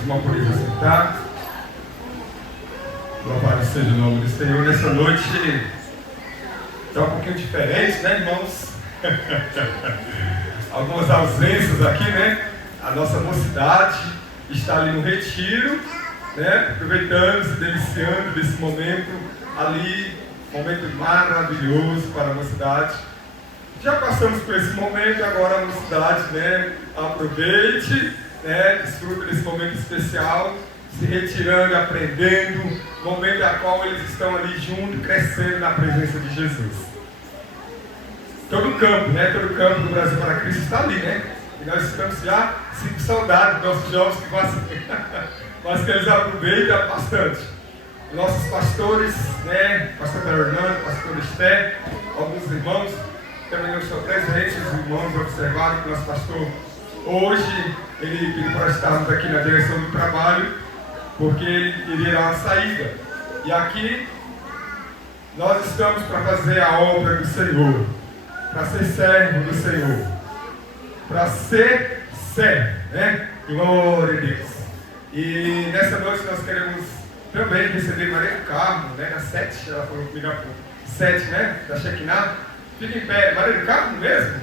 Irmão, por isso sentar. Louvado seja o nome do Senhor. Nessa noite está um pouquinho diferente, né, irmãos? Algumas ausências aqui, né? A nossa mocidade está ali no retiro, né? Aproveitando, se deliciando desse momento ali, momento maravilhoso para a mocidade. Já passamos por esse momento, agora a mocidade, né? Aproveite, né? Desfruta desse momento especial, se retirando, aprendendo, momento a qual eles estão ali juntos, crescendo na presença de Jesus. Todo o campo, né? Todo o campo do Brasil para Cristo está ali, né? E nós estamos já com saudade dos nossos jovens que passam, mas que eles aproveitam bastante. Nossos pastores, né? Pastor Fernando, pastor Esté, alguns irmãos também não estão presentes, os irmãos observaram que o nosso pastor hoje, ele pediu para estarmos aqui na direção do trabalho, porque ele iria dar uma saída. E aqui nós estamos para fazer a obra do Senhor, para ser servo do Senhor, para ser servo, né? Glória a Deus. E nessa noite nós queremos também receber Maria do Carmo, né? Na 7, ela falou comigo há pouco. 7, né? Da Shekinah. Fica em pé. Maria do Carmo mesmo?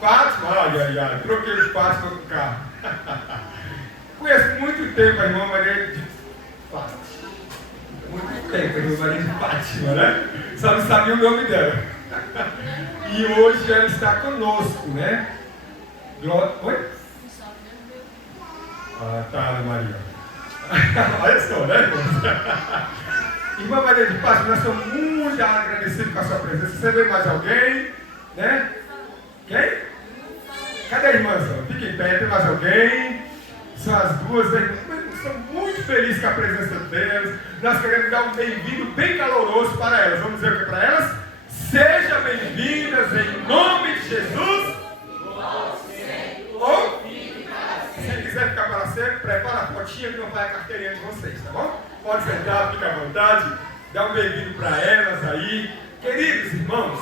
Fátima, ai, troquei os Fátima com o carro. Conheço muito tempo a irmã Maria de Fátima. Muito tempo a irmã Maria de Fátima, né? Só não sabia o nome dela. E hoje ela está conosco, né? Oi? Ah, tá, Ana Maria. Olha só, né, irmão? Irmã Maria de Fátima, nós estamos muito agradecidos com a sua presença. Você vê mais alguém, né? Quem? Cadê a irmãzão? Fique em pé, tem mais alguém? São as duas, né? Estamos muito felizes com a presença delas. Nós queremos dar um bem-vindo bem caloroso para elas. Vamos dizer o que para elas? Sejam bem-vindas em nome de Jesus. Ou, se quiser ficar para sempre, prepara a fotinha que não vai a carteirinha de vocês, tá bom? Pode sentar, fica à vontade. Dá um bem-vindo para elas aí. Queridos irmãos,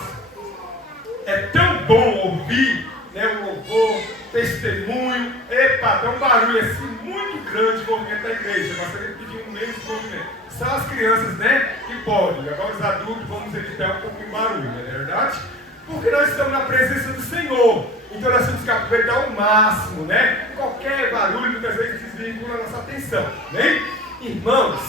é tão bom ouvir, né, o louvor, testemunho. Epa, dá um barulho assim muito grande de movimento da igreja. Nós queremos pedir um menos movimento. São as crianças, né, que podem. Agora os adultos vamos evitar um pouco de barulho, não é verdade? Porque nós estamos na presença do Senhor. Então nós temos que aproveitar ao máximo, né? Qualquer barulho muitas vezes desvincula a nossa atenção, né? Irmãos,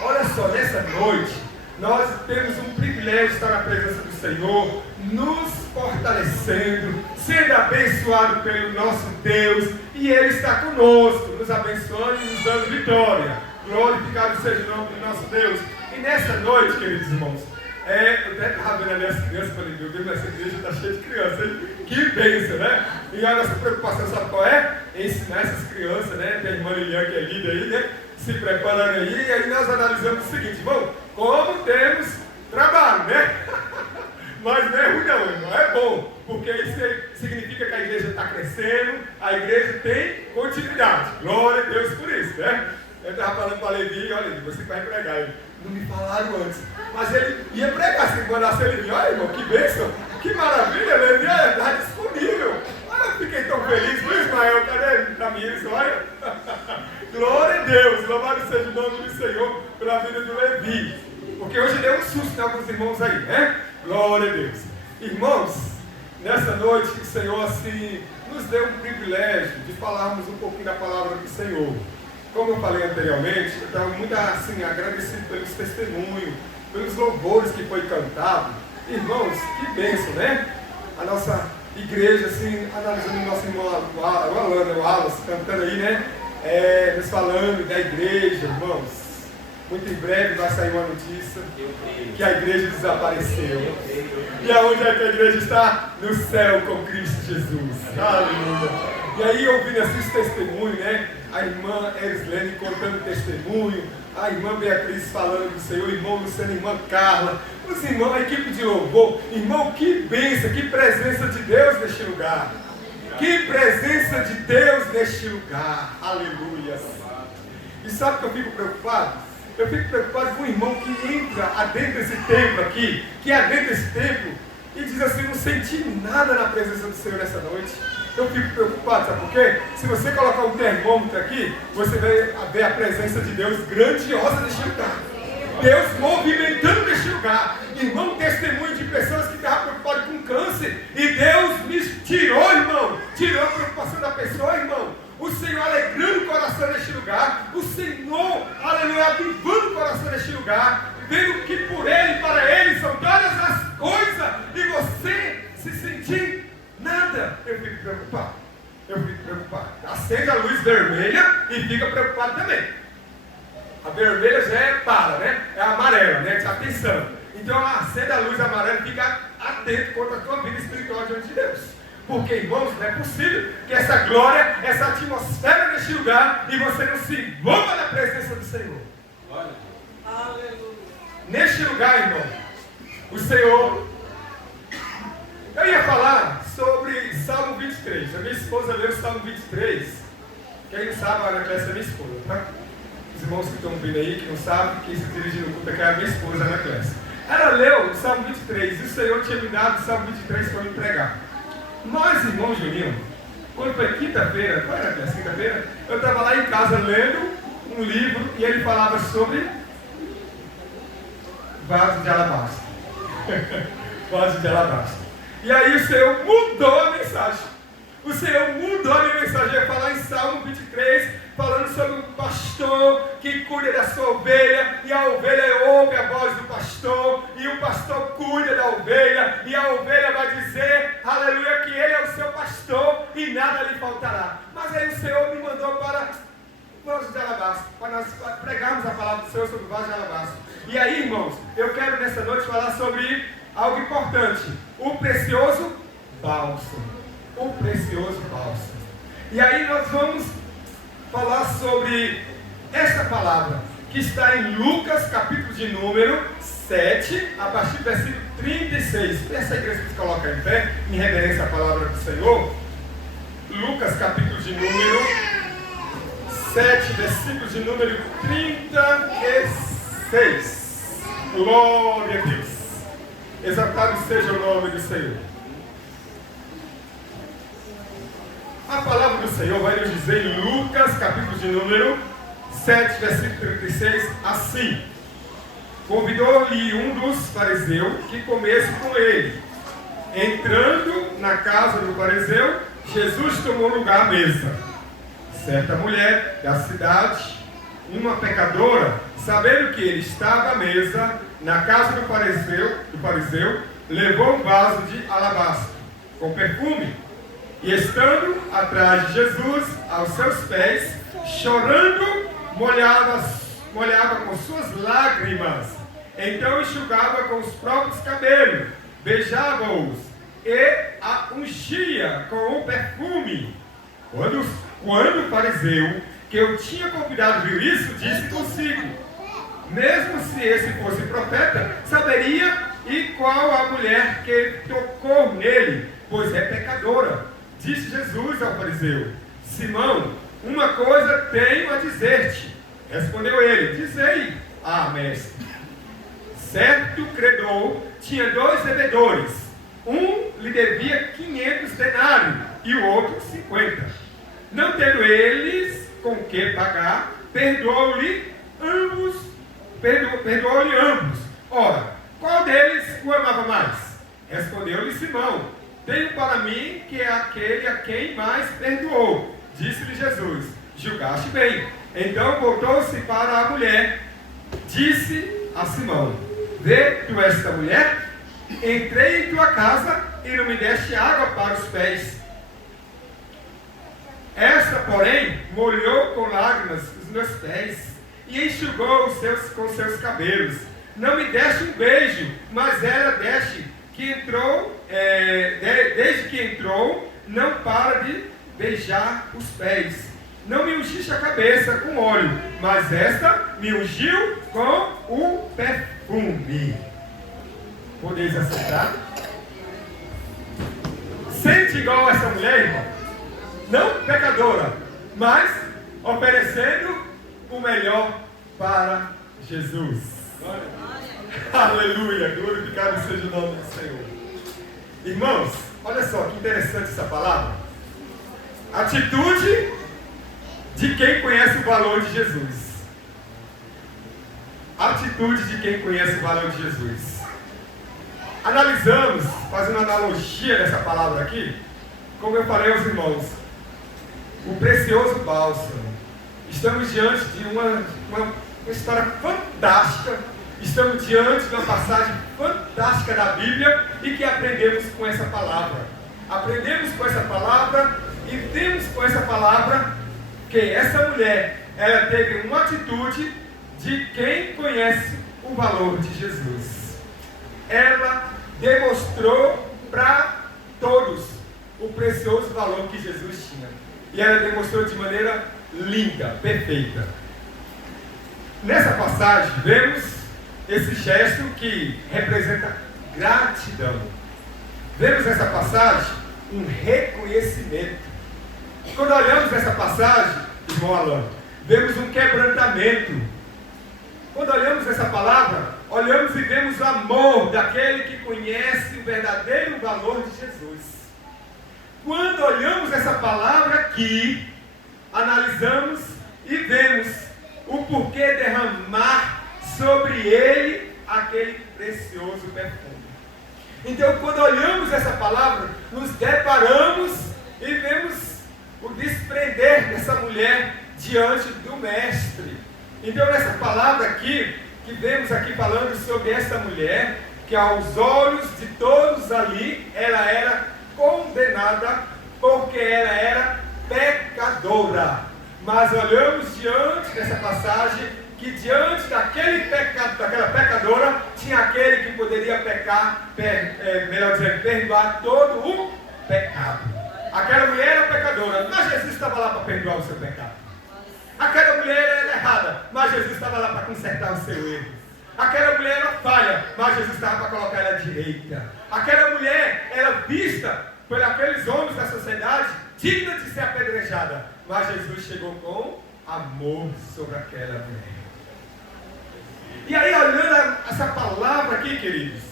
olha só, nessa noite nós temos um privilégio de estar na presença do Senhor, nos fortalecendo, sendo abençoado pelo nosso Deus, e Ele está conosco, nos abençoando e nos dando vitória. Glorificado seja o nome do nosso Deus. E nessa noite, queridos irmãos, eu até estava vendo ali as crianças, falei, meu Deus, essa igreja está cheia de crianças, hein? Que bênção, né? E a nossa preocupação, sabe qual é? Ensinar essas crianças, né? Tem a irmã Lilian que é líder aí, né? Se preparando aí, e aí nós analisamos o seguinte, irmão, como temos trabalho, né? Mas não é ruim não, irmão, é bom, porque isso significa que a igreja está crescendo, a igreja tem continuidade. Glória a Deus por isso, né? Eu estava falando para a Levi, olha, você vai pregar. Ele, não me falaram antes, mas ele ia pregar, se mandasse ele vir, olha, irmão, que bênção, que maravilha, Levi, está disponível. Ah, eu fiquei tão feliz, viu, Ismael, cadê ele? Para mim, isso, olha. Glória a Deus, louvado seja o nome do Senhor pela vida do Levi, porque hoje deu um susto em alguns irmãos aí, né? Glória a Deus. Irmãos, nessa noite o Senhor assim nos deu um privilégio de falarmos um pouquinho da palavra do Senhor. Como eu falei anteriormente, eu estava muito assim, agradecido pelos testemunhos, pelos louvores que foi cantado. Irmãos, que bênção, né? A nossa igreja, assim, analisando o nosso irmão o Alan, o Wallace, cantando aí, né? Nos falando da igreja, irmãos. Muito em breve vai sair uma notícia que a igreja desapareceu. E aonde é que a igreja está? No céu com Cristo Jesus. Aleluia. E aí, ouvindo esses testemunhos, né? A irmã Erislene contando testemunho, a irmã Beatriz falando do Senhor, o irmão Luciano, a irmã Carla, os irmãos, a equipe de louvor. Irmão, que bênção, que presença de Deus neste lugar. Que presença de Deus neste lugar. Aleluia. E sabe que eu fico preocupado? Eu fico preocupado com o irmão que entra adentro desse templo aqui, que adentra esse templo e diz assim, não senti nada na presença do Senhor nessa noite. Eu fico preocupado, sabe por quê? Se você colocar um termômetro aqui, você vai ver a presença de Deus grandiosa neste lugar. Deus movimentando neste lugar. Irmão, testemunho de pessoas que estavam preocupadas com câncer. E Deus me tirou, irmão. Tirou a preocupação da pessoa, irmão. O Senhor alegrando o coração neste lugar. O Senhor, aleluia, avivando o coração neste lugar. Vendo que por Ele e para Ele são todas as coisas. E você se sentir nada. Eu fico preocupado. Acende a luz vermelha e fica preocupado também. A vermelha já é para, né? É a amarela, né? Atenção. Então ela acende a luz amarela e fica atento contra a tua vida espiritual diante de Deus. Porque, irmãos, não é possível que essa glória, essa atmosfera neste lugar e você não se envolva na presença do Senhor. Aleluia. Neste lugar, irmão, o Senhor... Eu ia falar sobre Salmo 23. A minha esposa leu o Salmo 23. Quem não sabe, a Ana Clécia é minha esposa, tá? Os irmãos que estão vindo aí, que não sabem, quem se dirige no culto aqui é a minha esposa, Ana Clécia. Ela leu o Salmo 23 e o Senhor tinha me dado o Salmo 23 para me pregar. Mas, irmão Juninho, quando foi quinta-feira, qual era a quinta-feira? Eu estava lá em casa lendo um livro e ele falava sobre vaso de alabastro. Vaso de alabastro. E aí o Senhor mudou a mensagem. O Senhor mudou a minha mensagem. Eu ia falar em Salmo 23, falando sobre um pastor que cuida da sua ovelha, e a ovelha ouve a voz do pastor, e o pastor cuida da ovelha, e a ovelha vai dizer, aleluia, que ele é o seu pastor, e nada lhe faltará. Mas aí o Senhor me mandou para o vaso de alabastro, para nós pregarmos a palavra do Senhor sobre o vaso de alabastro. E aí, irmãos, eu quero nessa noite falar sobre algo importante, o precioso bálsamo. O precioso bálsamo. E aí nós vamos falar sobre esta palavra, que está em Lucas, capítulo de número 7, a partir do versículo 36. Peça a igreja que se coloca em pé, em reverência à palavra do Senhor. Lucas, capítulo de número 7, versículo de número 36. Glória a Deus. Exaltado seja o nome do Senhor. A palavra do Senhor vai nos dizer em Lucas, capítulo de número 7, versículo 36, assim: convidou-lhe um dos fariseus que comesse com ele. Entrando na casa do fariseu, Jesus tomou lugar à mesa. Certa mulher da cidade, uma pecadora, sabendo que ele estava à mesa na casa do fariseu, levou um vaso de alabastro com perfume. E estando atrás de Jesus, aos seus pés, chorando, molhava com suas lágrimas. Então enxugava com os próprios cabelos, beijava-os e a ungia com o perfume. Quando o fariseu que eu tinha convidado viu isso, disse consigo: mesmo se esse fosse profeta, saberia e qual a mulher que tocou nele, pois é pecadora. Disse Jesus ao fariseu: Simão, uma coisa tenho a dizer-te. Respondeu ele: dizei. Mestre. Certo credor tinha 2 devedores. Um lhe devia 500 denários e o outro 50. Não tendo eles com que pagar, perdoou-lhe ambos. Ora, qual deles o amava mais? Respondeu-lhe Simão: tenho para mim que é aquele a quem mais perdoou. Disse-lhe Jesus: julgaste bem. Então voltou-se para a mulher. Disse a Simão: vê tu esta mulher? Entrei em tua casa e não me deste água para os pés. Esta, porém, molhou com lágrimas os meus pés e enxugou com seus cabelos. Não me deste um beijo, mas ela desde que entrou, não para de beijar os pés. Não me ungiste a cabeça com óleo, mas esta me ungiu com o perfume. Podeis aceitar? Sente igual essa mulher, irmão? Não pecadora, mas oferecendo o melhor para Jesus. Aleluia, glorificado seja o nome do Senhor. Irmãos, olha só que interessante essa palavra. Atitude de quem conhece o valor de Jesus. Atitude de quem conhece o valor de Jesus. Analisamos, fazendo analogia dessa palavra aqui, como eu falei aos irmãos, o precioso bálsamo. Estamos diante de uma história fantástica, estamos diante de uma passagem fantástica da Bíblia e que aprendemos com essa palavra. Aprendemos com essa palavra e vemos com essa palavra que essa mulher, ela teve uma atitude de quem conhece o valor de Jesus. Ela demonstrou para todos o precioso valor que Jesus tinha. E ela demonstrou de maneira linda, perfeita. Nessa passagem, vemos esse gesto que representa gratidão. Vemos nessa passagem um reconhecimento. Quando olhamos essa passagem, irmão Alan, vemos um quebrantamento. Quando olhamos essa palavra, olhamos e vemos o amor daquele que conhece o verdadeiro valor de Jesus. Quando olhamos essa palavra aqui, analisamos e vemos o porquê derramar sobre ele aquele precioso perfume. Então, quando olhamos essa palavra, nos deparamos e vemos o desprender dessa mulher diante do mestre. Então, nessa palavra aqui, que vemos aqui falando sobre essa mulher, que aos olhos de todos ali, ela era condenada, porque ela era pecadora. Mas olhamos diante dessa passagem, que diante daquele pecado, daquela pecadora, tinha aquele que poderia pecar, melhor dizendo, perdoar todo o pecado. Aquela mulher era pecadora, mas Jesus estava lá para perdoar o seu pecado. Aquela mulher era errada, mas Jesus estava lá para consertar o seu erro. Aquela mulher era falha, mas Jesus estava para colocar ela direita. Aquela mulher era vista por aqueles homens da sociedade digna de ser apedrejada, mas Jesus chegou com amor sobre aquela mulher. E aí, olhando essa palavra aqui, queridos,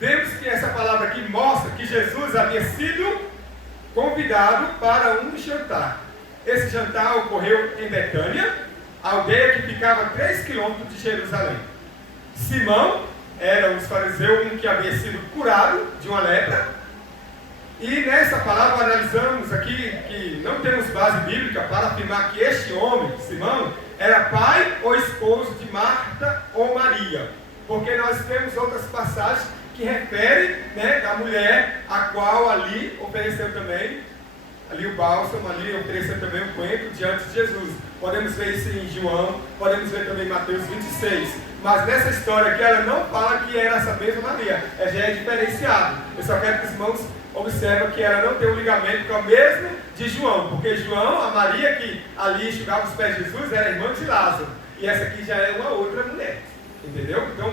vemos que essa palavra aqui mostra que Jesus havia sido convidado para um jantar. Esse jantar ocorreu em Betânia, aldeia que ficava a 3 quilômetros de Jerusalém. Simão era um fariseu, um que havia sido curado de uma lepra. E nessa palavra analisamos aqui que não temos base bíblica para afirmar que este homem, Simão, era pai ou esposo de Marta ou Maria. Porque nós temos outras passagens que referem, da mulher a qual ali ofereceu também, ali o bálsamo, ali ofereceu também o coentro diante de Jesus. Podemos ver isso em João, podemos ver também em Mateus 26. Mas nessa história aqui, ela não fala que era essa mesma Maria. Já é diferenciado. Eu só quero que os irmãos observem que ela não tem um ligamento que é o mesmo de João. Porque João, a Maria que ali enxugava os pés de Jesus, era irmã de Lázaro. E essa aqui já é uma outra mulher. Entendeu? Então,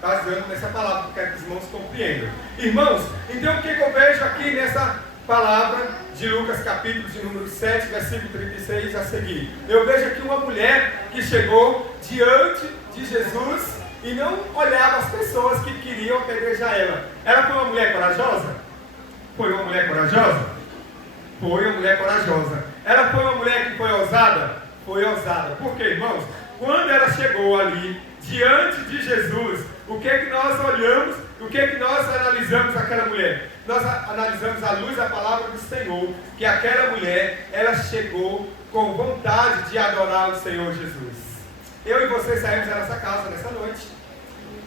baseando nessa palavra, que eu quero que os irmãos compreendam. Irmãos, então o que eu vejo aqui nessa palavra de Lucas, capítulo de número 7, versículo 36 a seguir? Eu vejo aqui uma mulher que chegou diante de Jesus e não olhava as pessoas que queriam apedrejar ela. Ela foi uma mulher corajosa? Foi uma mulher corajosa? Foi uma mulher corajosa. Ela foi uma mulher que foi ousada? Foi ousada. Por quê, irmãos? Quando ela chegou ali, diante de Jesus, o que é que nós olhamos, o que é que nós analisamos aquela mulher? Nós analisamos à luz da palavra do Senhor, que aquela mulher, ela chegou com vontade de adorar o Senhor Jesus. Eu e você saímos da nossa casa nessa noite.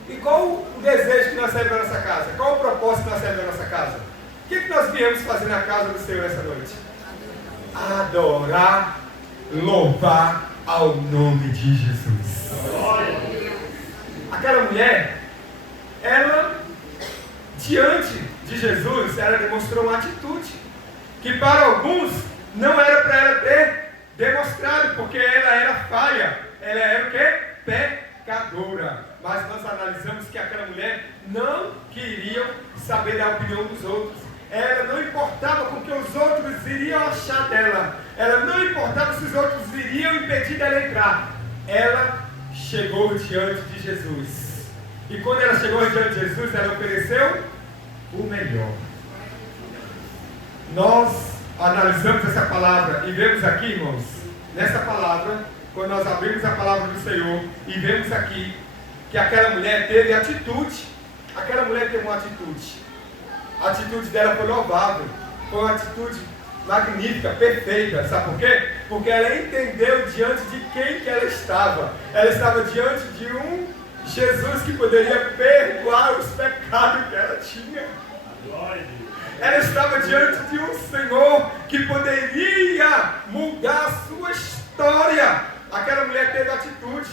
E qual o desejo que nós saímos da nossa casa? Qual o propósito que nós saímos da nossa casa? O que nós viemos fazer na casa do Senhor essa noite? Adorar, louvar ao nome de Jesus. Aquela mulher, ela, diante de Jesus, ela demonstrou uma atitude que para alguns não era para ela ter demonstrado, porque ela era falha, ela era o quê? Pecadora. Mas nós analisamos que aquela mulher não queria saber da opinião dos outros. Ela não importava com o que os outros iriam achar dela. Ela não importava se os outros iriam impedir dela entrar. Ela chegou diante de Jesus. E quando ela chegou diante de Jesus, ela ofereceu o melhor. Nós analisamos essa palavra e vemos aqui, irmãos, nessa palavra, quando nós abrimos a palavra do Senhor e vemos aqui que aquela mulher teve atitude, aquela mulher teve uma atitude. A atitude dela foi louvável, foi uma atitude magnífica, perfeita. Sabe por quê? Porque ela entendeu diante de quem que ela estava. Ela estava diante de um Jesus que poderia perdoar os pecados que ela tinha. Ela estava diante de um Senhor que poderia mudar a sua história. Aquela mulher teve atitude.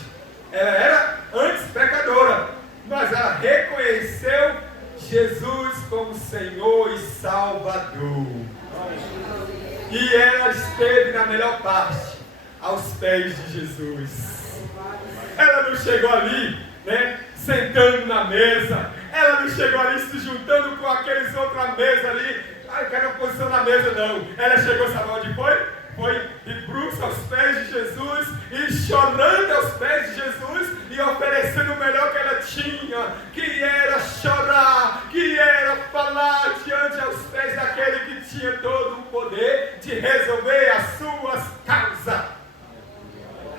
Ela era antes pecadora, mas ela reconheceu Jesus como Senhor e Salvador. E ela esteve na melhor parte, aos pés de Jesus. Ela não chegou ali, sentando na mesa. Ela não chegou ali se juntando com aqueles outros mesa ali. Eu quero uma posição na mesa, não. Ela chegou, sabe onde foi? Foi de bruços aos pés de Jesus e chorando aos pés de Jesus e oferecendo o melhor que ela tinha, que era chorar, que era falar diante aos pés daquele que tinha todo o poder de resolver as suas causas.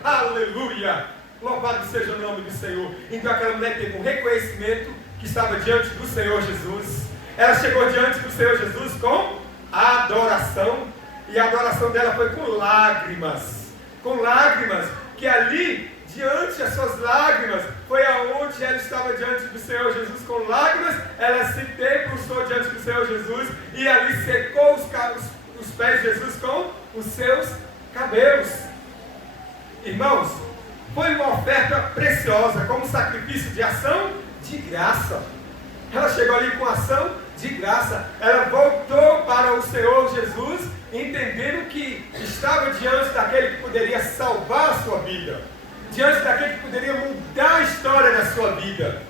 Aleluia! Louvado seja o nome do Senhor. Então aquela mulher teve um reconhecimento que estava diante do Senhor Jesus. Ela chegou diante do Senhor Jesus com adoração. E a adoração dela foi com lágrimas. Com lágrimas. Que ali, diante das suas lágrimas, foi aonde ela estava diante do Senhor Jesus com lágrimas. Ela se debruçou diante do Senhor Jesus. E ali secou os pés de Jesus com os seus cabelos. Irmãos, foi uma oferta preciosa, como sacrifício de ação de graça. Ela chegou ali com ação de graça. Ela voltou para o Senhor Jesus, entendendo que estava diante daquele que poderia salvar a sua vida, diante daquele que poderia mudar a história da sua vida.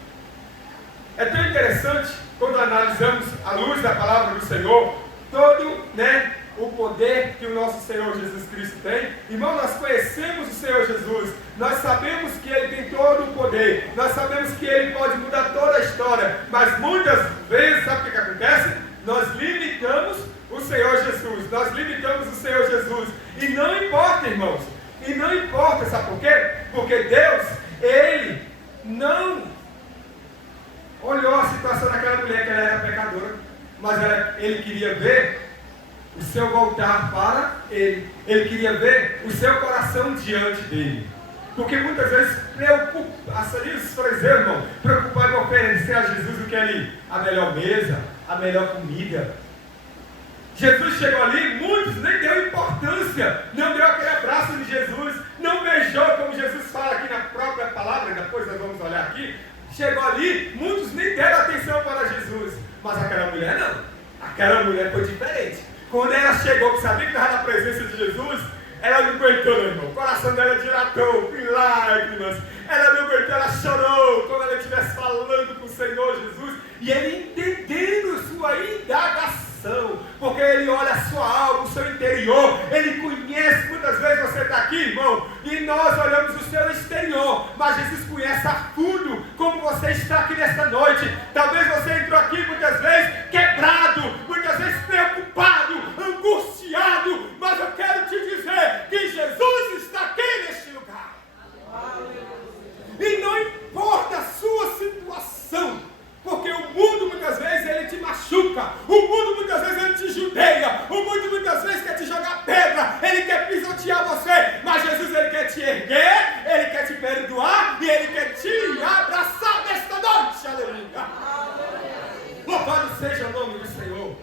É tão interessante, quando analisamos à luz da palavra do Senhor, todo, o poder que o nosso Senhor Jesus Cristo tem. Irmão, nós conhecemos o Senhor Jesus, nós sabemos que Ele tem todo o poder, nós sabemos que Ele pode mudar toda a história, mas muitas vezes, sabe o que acontece? Nós limitamos o Senhor Jesus, nós limitamos o Senhor Jesus, e não importa, irmãos, e não importa, sabe por quê? Porque Deus, Ele não olhou a situação daquela mulher, que ela era pecadora, mas Ele queria ver o seu voltar para Ele. Ele queria ver o seu coração diante dele. Porque muitas vezes os fariseus, irmão, preocupados em oferecer a Jesus o que é ali? A melhor mesa, a melhor comida. Jesus chegou ali, muitos nem deu importância, não deu aquele abraço de Jesus, não beijou, como Jesus fala aqui na própria palavra, depois nós vamos olhar aqui. Chegou ali, muitos nem deram atenção para Jesus, mas aquela mulher não. Aquela mulher foi diferente. Quando ela chegou, que sabia que estava na presença de Jesus, ela não aguentou, meu irmão. O coração dela dilatou em lágrimas. Ela não aguentou, ela chorou como ela estivesse falando com o Senhor Jesus. E ele entendendo sua indagação, porque ele olha a sua alma, o seu interior. Ele conhece, muitas vezes você está aqui, irmão, e nós olhamos o seu exterior, mas Jesus conhece a fundo como você está aqui nesta noite. Talvez você entrou aqui muitas vezes quebrado, muitas vezes preocupado, angustiado, mas eu quero te dizer que Jesus está aqui neste lugar. E não importa a sua situação, porque o mundo muitas vezes ele te machuca, o mundo muitas vezes ele te judeia, o mundo muitas vezes quer te jogar pedra, ele quer pisotear você, mas Jesus ele quer te erguer, ele quer te perdoar e ele quer te abraçar nesta noite, aleluia. Louvado seja o nome do Senhor.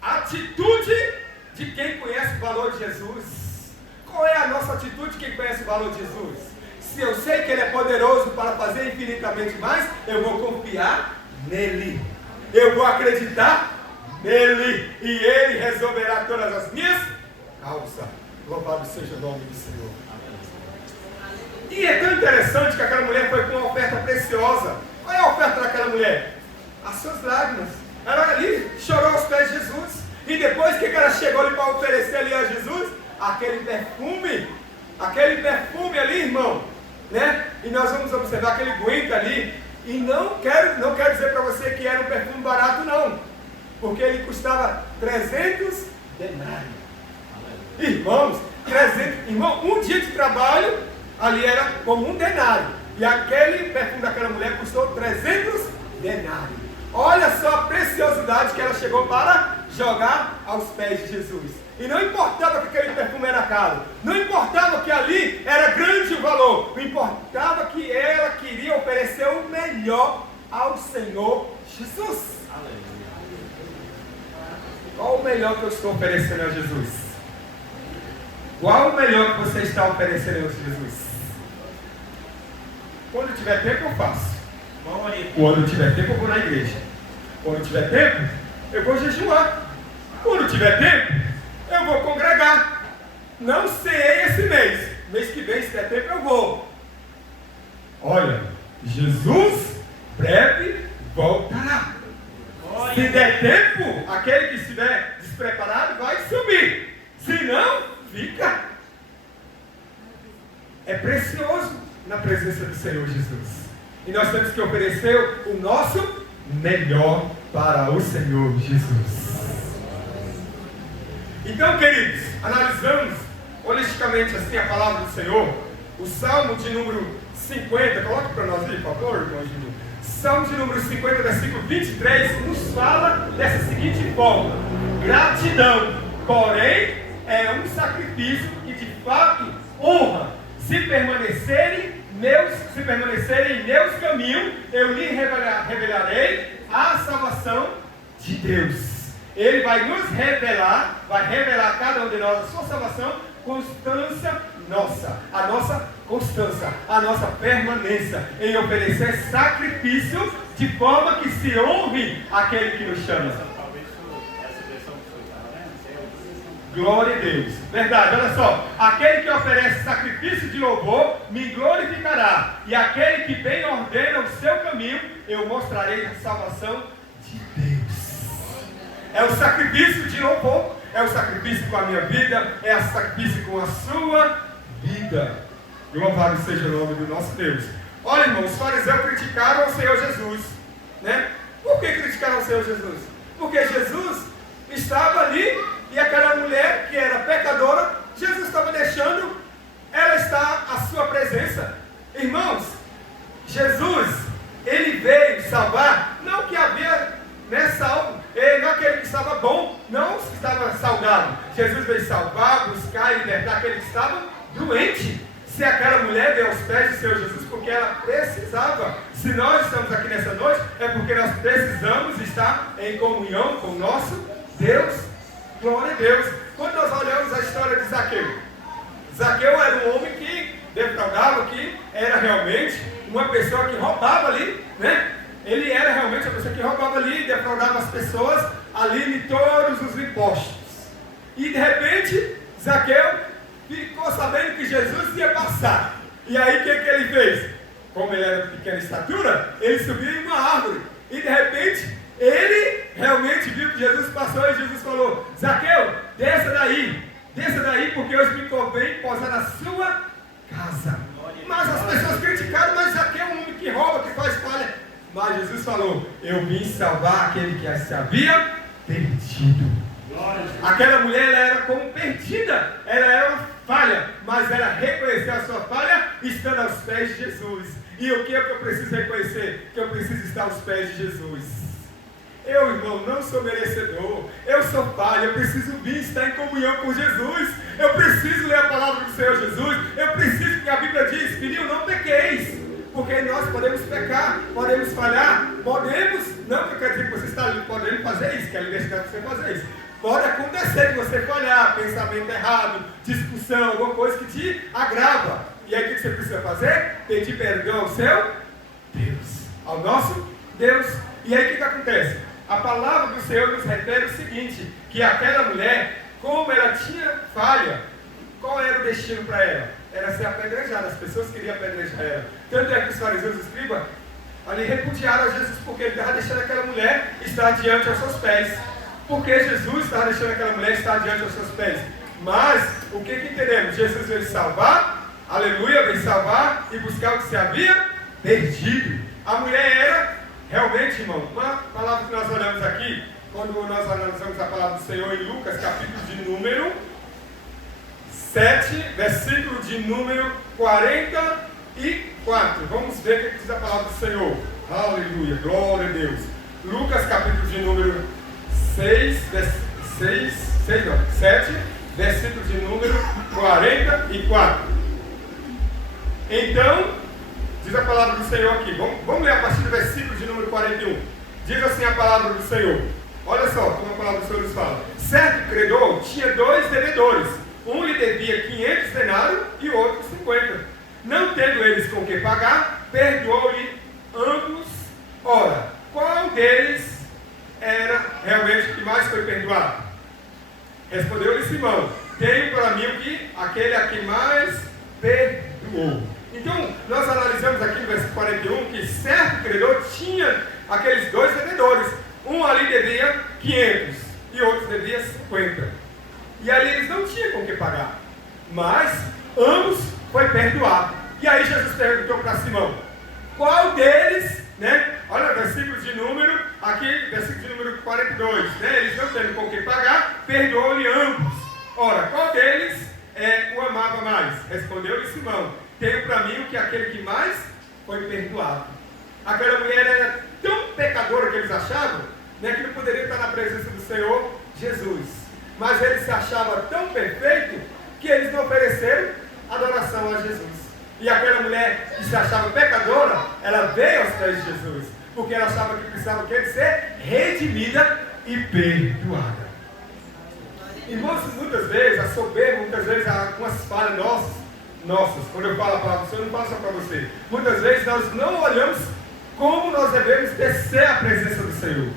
Atitude de quem conhece o valor de Jesus. Qual é a nossa atitude de quem conhece o valor de Jesus? Se eu sei que Ele é poderoso para fazer infinitamente mais, eu vou confiar nele. Eu vou acreditar nele. E Ele resolverá todas as minhas causas. Louvado seja o nome do Senhor. E é tão interessante que aquela mulher foi com uma oferta preciosa. Qual é a oferta daquela mulher? As suas lágrimas. Ela ali chorou aos pés de Jesus. E depois que ela chegou ali para oferecer ali a Jesus? Aquele perfume ali, irmão. E nós vamos observar que ele aguenta ali. E não quero dizer para você que era um perfume barato, não. Porque ele custava 300 denário. Irmãos, um dia de trabalho ali era como um denário. E aquele perfume daquela mulher custou 300 denários. Olha só a preciosidade que ela chegou para jogar aos pés de Jesus. E não importava que aquele perfume era caro, não importava que ali era grande o valor, não importava que ela queria oferecer o melhor ao Senhor Jesus. Qual o melhor que eu estou oferecendo a Jesus? Qual o melhor que você está oferecendo a Jesus? Quando tiver tempo eu faço. Quando tiver tempo eu vou na igreja. Quando tiver tempo eu vou jejuar. Quando tiver tempo eu vou congregar. Não sei esse mês. Mês que vem, se der tempo, eu vou. Olha, Jesus breve voltará. Se der tempo, aquele que estiver despreparado vai subir. Se não, fica. É precioso na presença do Senhor Jesus. E nós temos que oferecer o nosso melhor para o Senhor Jesus. Então, queridos, analisamos holisticamente assim a palavra do Senhor. O Salmo de número 50, coloque para nós aí, por favor, irmão Júnior. Salmo de número 50, versículo 23, nos fala dessa seguinte forma: gratidão, porém, é um sacrifício que de fato honra. Se permanecerem em meus caminhos, eu lhe revelarei a salvação de Deus. Ele vai nos revelar, vai revelar a cada um de nós a sua salvação, constância nossa, a nossa constância, a nossa permanência em oferecer sacrifício de forma que se honre aquele que nos chama. Glória a Deus. Verdade, olha só. Aquele que oferece sacrifício de louvor me glorificará. E aquele que bem ordena o seu caminho, eu mostrarei a salvação de Deus. É o sacrifício de louvor, é o sacrifício com a minha vida, é o sacrifício com a sua vida. Louvado seja o nome do nosso Deus. Olha, irmãos, os fariseus criticaram o Senhor Jesus, né? Por que criticaram o Senhor Jesus? Porque Jesus estava ali e aquela mulher que era pecadora, Jesus estava deixando ela estar à sua presença. Irmãos, Jesus, ele veio salvar, não que havia salvo, não aquele que estava bom, não que estava saudável. Jesus veio salvar, buscar e libertar aquele que estava doente. Se aquela mulher veio aos pés do Senhor Jesus, porque ela precisava. Se nós estamos aqui nessa noite, é porque nós precisamos estar em comunhão com o nosso Deus. Glória a Deus. Quando nós olhamos a história de Zaqueu, Zaqueu era um homem que defraudava, que era realmente uma pessoa que roubava ali, né? Ele era realmente uma pessoa que roubava ali, defraudava as pessoas ali em todos os impostos. E de repente, Zaqueu ficou sabendo que Jesus ia passar. E aí o que ele fez? Como ele era de pequena estatura, ele subiu em uma árvore. E de repente, ele realmente viu que Jesus passou e Jesus falou: Zaqueu, desça daí, porque hoje me convém posar na sua casa. Mas as pessoas criticaram, mas Zaqueu é um homem que rouba, que faz falha. Mas Jesus falou: eu vim salvar aquele que se havia perdido. Aquela mulher, ela era como perdida, ela era uma falha, mas ela reconheceu a sua falha estando aos pés de Jesus. E o que é que eu preciso reconhecer? Que eu preciso estar aos pés de Jesus. Eu, irmão, não sou merecedor, eu sou falha, eu preciso vir estar em comunhão com Jesus, eu preciso ler a palavra do Senhor Jesus, eu preciso, que a Bíblia diz: filhinho, não pequeis, porque nós podemos pecar, podemos falhar, não que eu quero dizer que você está podendo fazer isso, que é a liberdade de você fazer isso. Pode acontecer de você falhar, pensamento errado, discussão, alguma coisa que te agrava. E aí o que você precisa fazer? Pedir perdão ao seu Deus, ao nosso Deus. E aí o que acontece? A palavra do Senhor nos refere o seguinte: que aquela mulher, como ela tinha falha, qual era o destino para ela? Era ser apedrejada. As pessoas queriam apedrejar ela. Tanto é que os fariseus e os escribas ali repudiaram a Jesus, porque ele estava deixando aquela mulher estar diante aos seus pés. Porque Jesus estava deixando aquela mulher estar diante dos seus pés. Mas, o que entendemos? Jesus veio salvar, aleluia, veio salvar e buscar o que se havia perdido. A mulher era, realmente, irmão, uma palavra que nós olhamos aqui, quando nós analisamos a palavra do Senhor em Lucas, capítulo de número 7, versículo de número 44. Vamos ver o que diz a palavra do Senhor. Aleluia, glória a Deus. Lucas, capítulo de número 7, versículo de número 44. Então, diz a palavra do Senhor aqui. Vamos ler a partir do versículo de número 41. Diz assim a palavra do Senhor. Olha só como a palavra do Senhor nos fala. Certo credor tinha 2 devedores. Um lhe devia 500 denários e o outro 50. Não tendo eles com que pagar, perdoou-lhe ambos. Ora, qual deles era realmente o que mais foi perdoado? Respondeu-lhe Simão: tenho para mim o que aquele a quem mais perdoou. Então, nós analisamos aqui no versículo 41 que certo credor tinha aqueles 2 devedores. Um ali devia 500 e outro devia 50. E ali eles não tinham com que pagar. Mas ambos foi perdoado. E aí Jesus perguntou para Simão: qual deles, né? Olha, versículo de número, aqui, versículo de número 42, né? Eles não tendo com que pagar, perdoou-lhe ambos. Ora, qual deles o amava mais? Respondeu-lhe Simão: tenho para mim o que aquele que mais foi perdoado. Aquela mulher era tão pecadora que eles achavam, né, que não poderia estar na presença do Senhor Jesus. Mas ele se achava tão perfeito que eles não ofereceram adoração a Jesus. E aquela mulher que se achava pecadora, ela veio aos pés de Jesus, porque ela achava que precisava de ser redimida e perdoada. Irmãos, muitas vezes, a soberba, muitas vezes, algumas falhas nossas, quando eu falo a palavra do Senhor, eu não falo só para você. Muitas vezes nós não olhamos como nós devemos descer à presença do Senhor.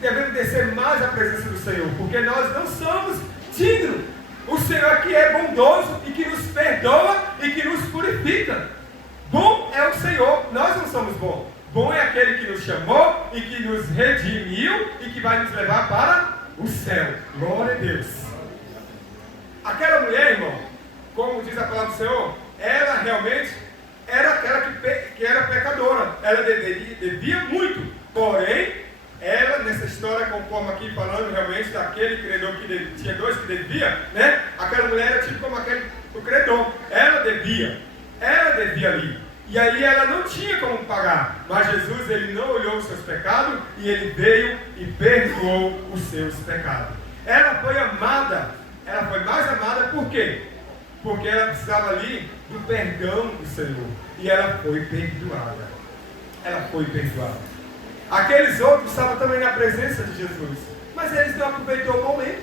Devemos descer mais à presença do Senhor, porque nós não somos dignos. O Senhor aqui é bondoso e que nos perdoa e que nos purifica. Bom é o Senhor, nós não somos bons. Bom é aquele que nos chamou e que nos redimiu e que vai nos levar para o céu. Glória a Deus. Aquela mulher, irmão, como diz a palavra do Senhor, ela realmente era aquela que era pecadora. Ela devia muito. Porém, ela, nessa história, conforme aqui falando realmente daquele credor que tinha 2 que devia, né? Aquela mulher era tipo como o credor. Ela devia ali. E aí ela não tinha como pagar. Mas Jesus, ele não olhou os seus pecados e ele veio e perdoou os seus pecados. Ela foi amada. Ela foi mais amada por quê? Porque ela precisava ali do perdão do Senhor. E ela foi perdoada. Ela foi perdoada. Aqueles outros estavam também na presença de Jesus. Mas eles não aproveitaram o momento.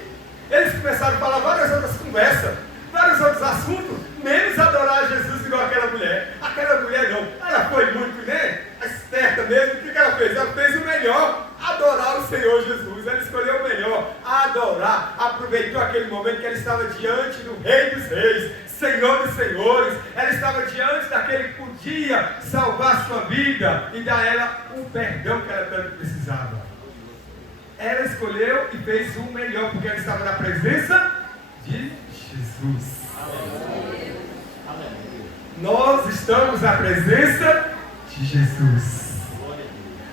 Eles começaram a falar várias outras conversas, vários outros assuntos, menos adorar Jesus igual aquela mulher. Aquela mulher não. Ela foi muito, né? Esperta mesmo. O que ela fez? Ela fez o melhor. Adorar o Senhor Jesus. Ela escolheu o melhor. Adorar. Aproveitou aquele momento que ela estava diante do Rei dos Reis, Senhor dos Senhores. Ela estava diante daquele que podia salvar sua vida e dar a ela o perdão que ela tanto precisava. Ela escolheu e fez o melhor, porque ela estava na presença de Jesus. Nós estamos na presença de Jesus.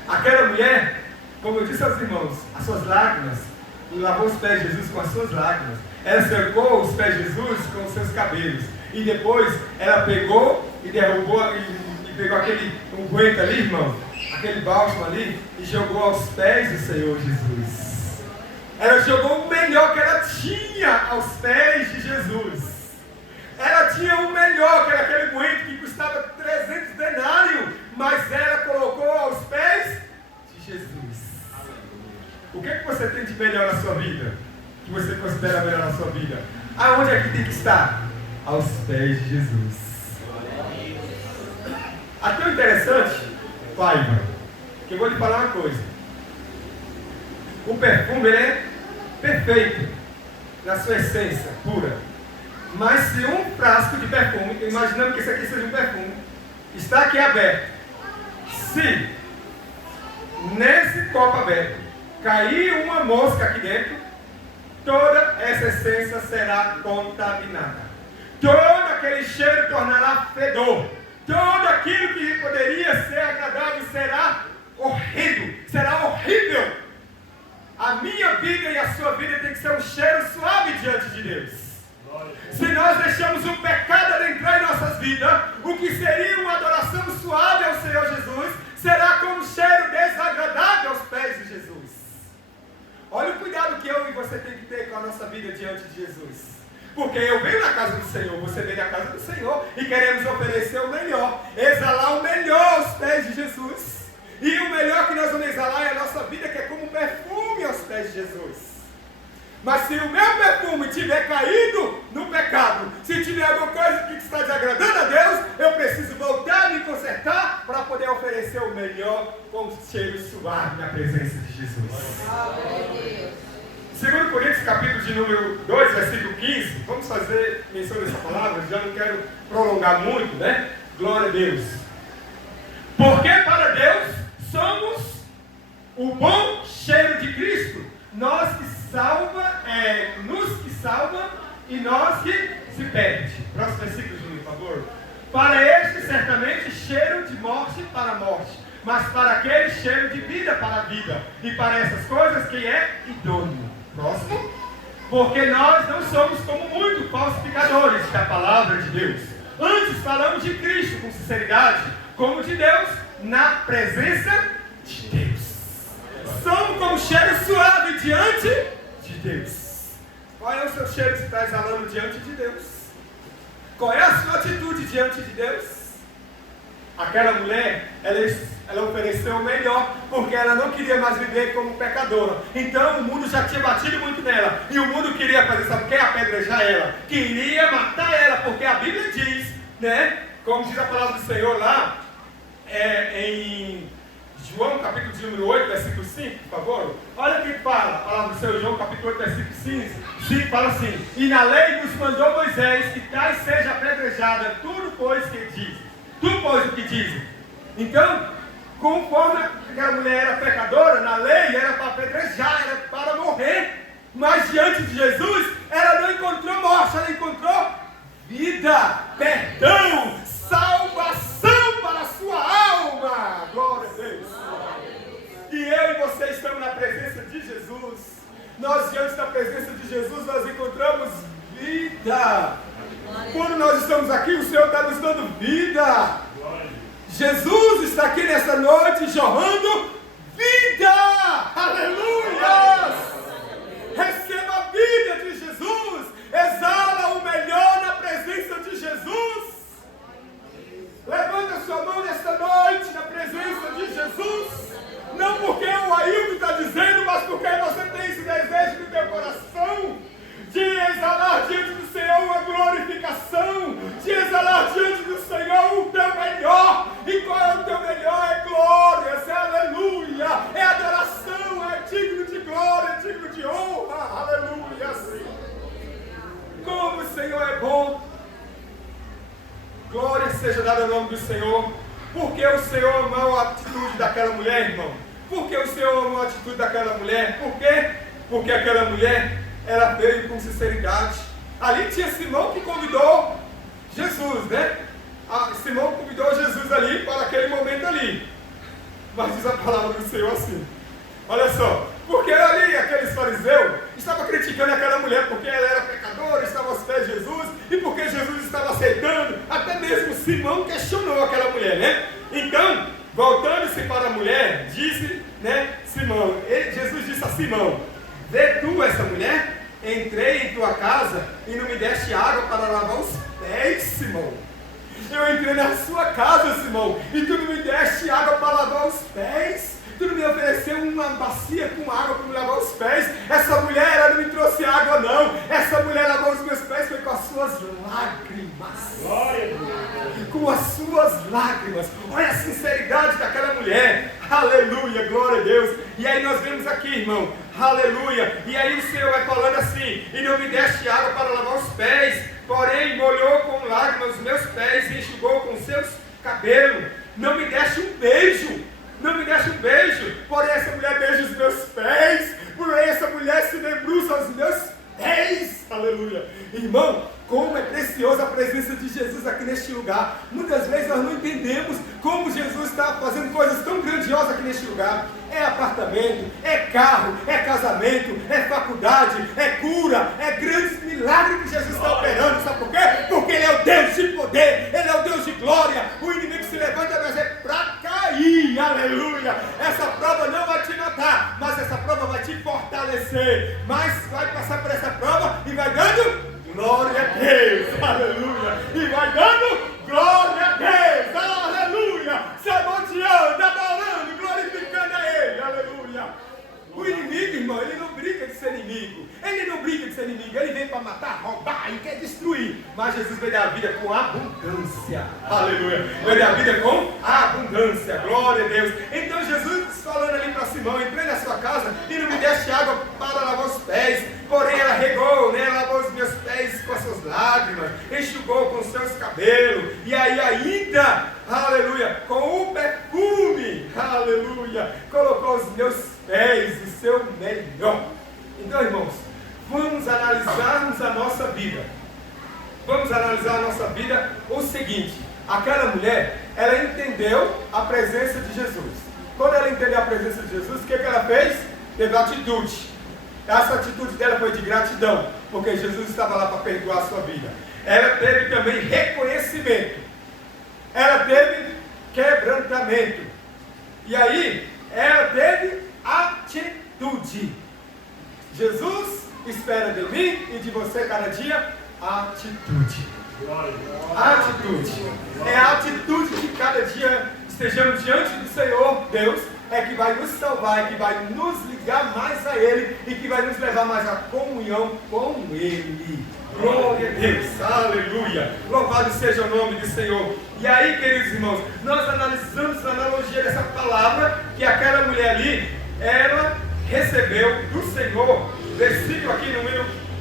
Aquela mulher, como eu disse aos irmãos, as suas lágrimas, lavou os pés de Jesus com as suas lágrimas. Ela secou os pés de Jesus com os seus cabelos. E depois ela pegou e derrubou e pegou aquele unguento ali, irmão, aquele bálsamo ali, e jogou aos pés do Senhor Jesus. Ela jogou o melhor que ela tinha aos pés de Jesus. Ela tinha o melhor, que era aquele unguento que custava 300 denários, mas ela colocou aos pés de Jesus. O que é que você tem de melhor na sua vida? Que você considera melhor na sua vida? Aonde é que tem que estar? Aos pés de Jesus. Até o interessante, Paiva, que eu vou lhe falar uma coisa. O perfume, ele é perfeito na sua essência pura. Mas se um frasco de perfume, imaginando que isso aqui seja um perfume, está aqui aberto, se nesse copo aberto cair uma mosca aqui dentro, toda essa essência será contaminada. Todo aquele cheiro tornará fedor. Tudo aquilo que poderia ser agradável será horrível. Será horrível. A minha vida e a sua vida tem que ser um cheiro suave diante de Deus. Se nós deixamos o pecado adentrar em nossas vidas, o que seria uma adoração suave ao Senhor Jesus, será como um cheiro desagradável aos pés de Jesus. Olha o cuidado que eu e você tem que ter com a nossa vida diante de Jesus. Porque eu venho na casa do Senhor, você vem na casa do Senhor e queremos oferecer o melhor, exalar o melhor aos pés de Jesus. E o melhor que nós vamos exalar é a nossa vida, que é como um perfume aos pés de Jesus. Mas se o meu perfume tiver caído no pecado, se tiver alguma coisa que está desagradando a Deus, eu preciso voltar e me consertar para poder oferecer o melhor com cheiro suave na presença de Jesus. 2 Coríntios, capítulo de número 2, versículo 15, vamos fazer menção dessa palavra, já não quero prolongar muito, né? Glória a Deus. Porque para Deus somos o bom cheiro de Cristo, nos que salva e nós que se perde. Próximo versículo, Júnior, por favor. Para este, certamente, cheiro de morte para a morte, mas para aquele cheiro de vida para a vida, e para essas coisas quem é idôneo. Próximo. Porque nós não somos como muitos falsificadores da palavra de Deus. Antes falamos de Cristo com sinceridade, como de Deus, na presença de Deus. Somos como cheiro suave diante de Deus. Qual é o seu cheiro que você está exalando diante de Deus? Qual é a sua atitude diante de Deus? Aquela mulher, ela ofereceu o melhor, porque ela não queria mais viver como pecadora. Então o mundo já tinha batido muito nela. E o mundo queria fazer, sabe o que? Apedrejar ela. Queria matar ela, porque a Bíblia diz, né? Como diz a palavra do Senhor lá, em João, capítulo de número 8, versículo 5, por favor. Olha o que fala, a palavra do Senhor, João, capítulo 8, versículo 5, fala assim: e na lei nos mandou Moisés que tais seja apedrejada, tudo pois que diz. Tu pois o que dizem. Então, conforme aquela mulher era pecadora, na lei era para apedrejar, era para morrer. Mas diante de Jesus, ela não encontrou morte, ela encontrou vida, perdão, salvação para a sua alma. Glória a Deus. E eu e você estamos na presença de Jesus. Nós diante da presença de Jesus, nós encontramos vida. Quando nós estamos aqui, o Senhor está nos dando vida. Jesus está aqui nessa noite jorrando vida. Aleluia! Receba a vida de Jesus. Exala o melhor na presença de Jesus. Levanta sua mão nesta noite na presença de Jesus. Não porque o Ailton está dizendo, mas porque você tem esse desejo no teu coração de exalar diante do Senhor uma glorificação, de exalar diante do Senhor o teu melhor. E qual é o teu melhor? É glórias, é aleluia, é adoração, é digno de glória, é digno de honra, aleluia, Senhor. Como o Senhor é bom. Glória seja dada ao nome do Senhor. Porque o Senhor amou a atitude daquela mulher, irmão? Porque o Senhor amou a atitude daquela mulher? Por quê? Porque aquela mulher, ela veio com sinceridade. Ali tinha Simão que convidou Jesus, né? Simão convidou Jesus ali para aquele momento ali. Mas diz a palavra do Senhor assim. Olha só. Porque ali aqueles fariseus estavam criticando aquela mulher porque ela era pecadora, estava aos pés de Jesus, e porque Jesus estava aceitando. Até mesmo Simão questionou aquela mulher, né? Então, voltando-se para a mulher, disse, né, Simão, Jesus disse a Simão: vê tu essa mulher? Entrei em tua casa e não me deste água para lavar os pés, Simão. Eu entrei na sua casa, Simão, e tu não me deste água para lavar os pés. Tu não me ofereceu uma bacia com água para me lavar os pés. Essa mulher, ela não me trouxe água, não. Essa mulher lavou os meus pés foi com as suas lágrimas. Glória. Com as suas lágrimas. Olha a sinceridade daquela mulher. Aleluia, glória a Deus. E aí nós vemos aqui, irmão, aleluia. E aí o Senhor vai falando assim: e não me deste água para lavar os pés, porém molhou com lágrimas os meus pés e enxugou com seus cabelos. Não me deste um beijo. Não me deste um beijo, porém essa mulher beija os meus pés, porém essa mulher se debruça aos meus pés. Aleluia. Irmão, Como é preciosa a presença de Jesus aqui neste lugar. Muitas vezes nós não entendemos como Jesus está fazendo coisas tão grandiosas aqui neste lugar. É apartamento, é carro, é casamento, é faculdade, é cura, é grandes milagres que Jesus está operando. Sabe por quê? Porque Ele é o Deus de poder, Ele é o Deus de glória. O inimigo se levanta, mas é para cair. Aleluia! Essa prova não vai te matar, mas essa prova vai te fortalecer. Mas vai passar por essa prova e vai dando glória a Deus, aleluia, e vai dando glória a Deus, aleluia, saboteando, adorando, glorificando a Ele, aleluia. O inimigo, irmão, ele não brinca de ser inimigo, ele vem para matar, roubar e quer destruir, mas Jesus veio dar a vida com abundância, aleluia, veio dar a vida com abundância, glória a Deus. Então Jesus falando ali para Simão: entrei na sua casa e não me deste água para lavar os pés, porém ela regou, né, lavou os meus pés com as suas lágrimas, enxugou com os seus cabelos, e aí ainda, aleluia, com o perfume, aleluia, colocou os meus pés, o seu melhor. Então, irmãos, vamos analisarmos a nossa vida. Vamos analisar a nossa vida o seguinte: aquela mulher, ela entendeu a presença de Jesus. Quando ela entendeu a presença de Jesus, o que ela fez? Teve atitude. Essa atitude dela foi de gratidão, porque Jesus estava lá para perdoar a sua vida. Ela teve também reconhecimento. Ela teve quebrantamento. E aí, ela teve atitude. Jesus espera de mim e de você cada dia atitude. Atitude. É a atitude que cada dia estejamos diante do Senhor Deus, é que vai nos salvar, é que vai nos ligar mais a Ele e que vai nos levar mais à comunhão com Ele. Glória a Deus, aleluia, louvado seja o nome do Senhor. E aí, queridos irmãos, nós analisamos a analogia dessa palavra, que aquela mulher ali, ela recebeu do Senhor, versículo aqui,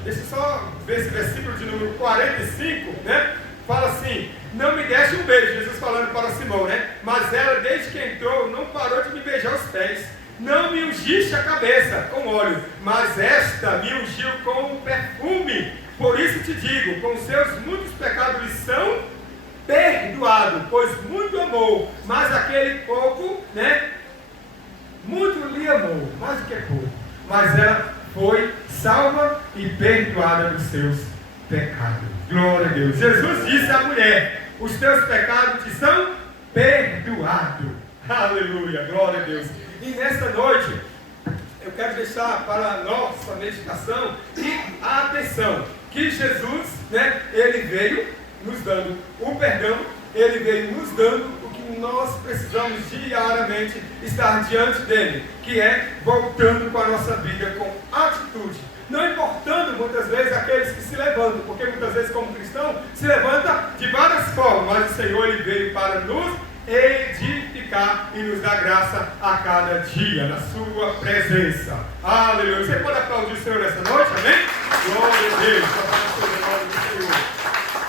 deixa eu só ver esse versículo de número 45, né? Fala assim: não me deixe um beijo, Jesus falando para Simão, né? Mas ela, desde que entrou, não parou de me beijar os pés. Não me ungiste a cabeça com óleo, mas esta me ungiu com um perfume. Por isso te digo, com seus muitos pecados lhe são perdoados, pois muito amou, mas aquele pouco, né? Muito lhe amou, mais do que pouco. Mas ela foi salva e perdoada dos seus pecados. Glória a Deus. Jesus disse à mulher: os teus pecados te são perdoados. Aleluia, glória a Deus. E nesta noite, eu quero deixar para a nossa meditação e a atenção, que Jesus, né, Ele veio nos dando o perdão, Ele veio nos dando o que nós precisamos diariamente estar diante dEle, que é voltando com a nossa vida com atitude. Não importando muitas vezes aqueles que se levantam, porque muitas vezes como cristão se levanta de várias formas, mas o Senhor Ele veio para nos edificar e nos dar graça a cada dia na sua presença. Aleluia. Você pode aplaudir o Senhor nessa noite, amém? Glória a Deus.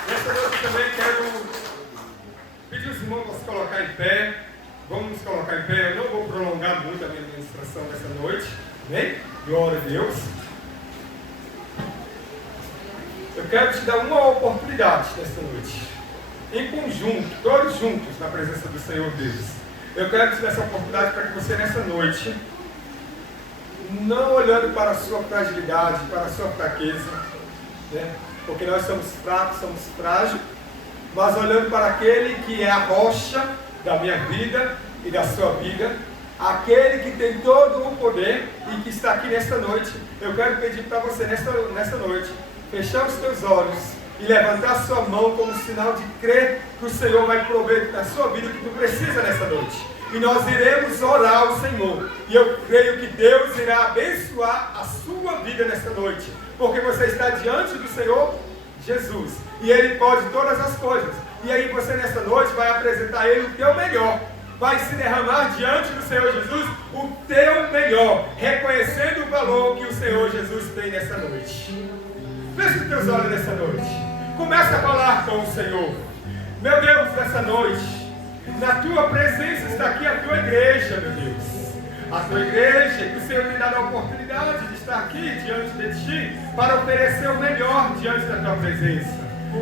Nessa noite também quero pedir os irmãos para se colocar em pé. Vamos nos colocar em pé. Eu não vou prolongar muito a minha ministração nessa noite, amém? Glória a Deus. Eu quero te dar uma oportunidade nesta noite, em conjunto, todos juntos, na presença do Senhor Deus. Eu quero te dar essa oportunidade para que você nessa noite, não olhando para a sua fragilidade, para a sua fraqueza, né? Porque nós somos fracos, somos frágeis, mas olhando para aquele que é a rocha da minha vida e da sua vida, aquele que tem todo o poder e que está aqui nesta noite. Eu quero pedir para você nesta noite, fechar os teus olhos e levantar a sua mão como sinal de crer que o Senhor vai prover na sua vida o que tu precisa nessa noite. E nós iremos orar ao Senhor. E eu creio que Deus irá abençoar a sua vida nesta noite, porque você está diante do Senhor Jesus, e Ele pode todas as coisas. E aí você nesta noite vai apresentar a Ele o teu melhor, vai se derramar diante do Senhor Jesus o teu melhor, reconhecendo o valor que o Senhor Jesus tem nessa noite. Feche os teus olhos nessa noite. Começa a falar com o Senhor. Meu Deus, nessa noite, na tua presença está aqui a tua igreja, meu Deus. A tua igreja, que o Senhor tem dado a oportunidade de estar aqui diante de ti, para oferecer o melhor diante da tua presença.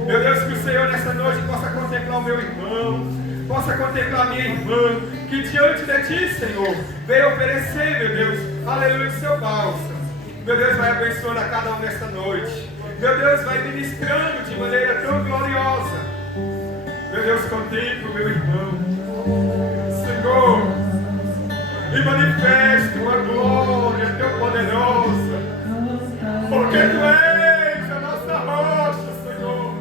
Meu Deus, que o Senhor nessa noite possa contemplar o meu irmão, possa contemplar a minha irmã, que diante de Ti, Senhor, veio oferecer, meu Deus, aleluia, o Seu bálsamo. Meu Deus, vai abençoando a cada um nesta noite. Meu Deus, vai ministrando de maneira tão gloriosa. Meu Deus, contempla o meu irmão, Senhor, e manifeste uma glória tão poderosa, porque Tu és a nossa rocha, Senhor.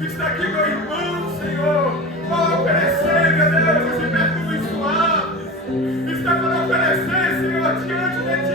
Está aqui meu irmão, Senhor, para oferecer, meu Deus, esse perfume suave. Está para oferecer, Senhor, diante de